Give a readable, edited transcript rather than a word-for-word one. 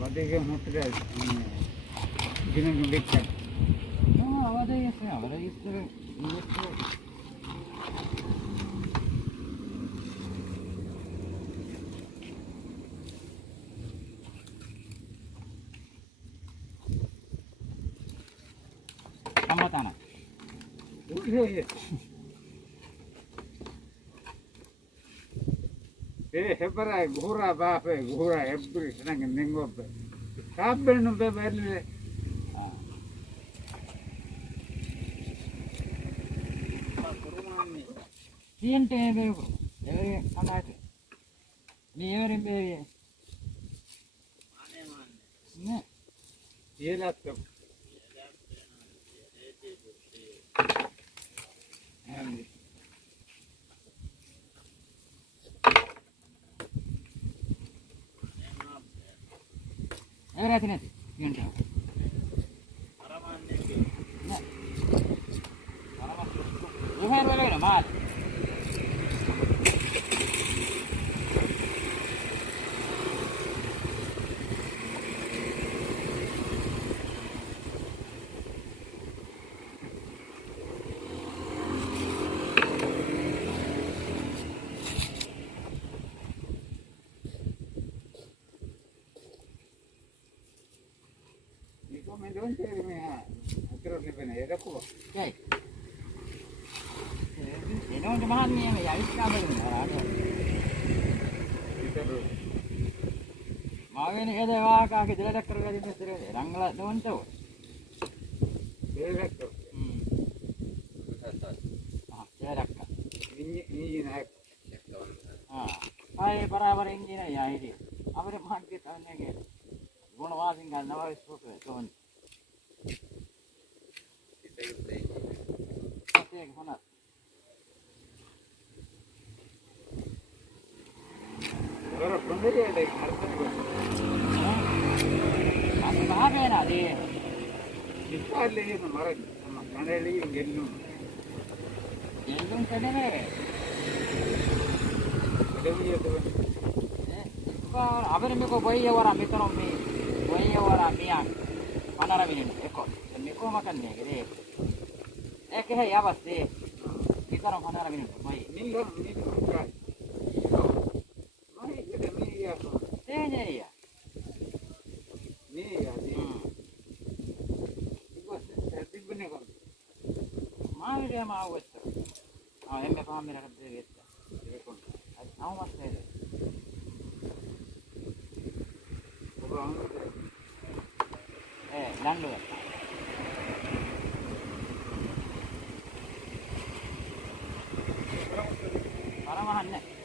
වදේ මොට්ටද ගිනන් දෙක්ක. අවදේ ඉස්සර අවදේ ඉස්සර අම්මතන උල්හේ hebrai gura bape gura hebri senang nengop kabel no bebele siente bego evere kanate me evere bege ne yelatto evere atine siente aramanne ne aramanne uher vele mal Mendon ceri me terus ni bena ada ko kai එනෝන්ට මහන්නේ මේ අවිස්කා බලන්න ආරාද itu මාවෙන හේද වාකාගේ දෙලඩක් කරලා දෙන්න ඉතින් රංගල නොන්තෝ derekto දෙලඩක් ni naik ආයේ බරාබර ඉන්නේ යයිදී අපේ මහන්ගේ තවන්නේගේ ගුණ වාසින් ගන්නවා විශ්වාස තෝන් ඒක හොන orang pembeli ada harta අපි මහබේනදී ඉස්පාලේ න මරන් අම කනලි ගෙන්නු එල්ලුම් කඩනේ දෙවියද අපේ මේක බොයියවරා මෙතන මේ බොයියවරා මියා පනර මිනිත් එක්ක මේක මකන්නේ ගිරේ ඒක හේ යවස්සේ විතර පනර මිනිත් බොයි නිල්ල නිල්ල mai ke demiya තේජේය ni ya ni ikut tibne kon මාවිරේ මාවුත් එම්මේ පාමිරකට දෙවිත් kon අවමත් නේද orang ලන්ඩුව පරමහන්නේ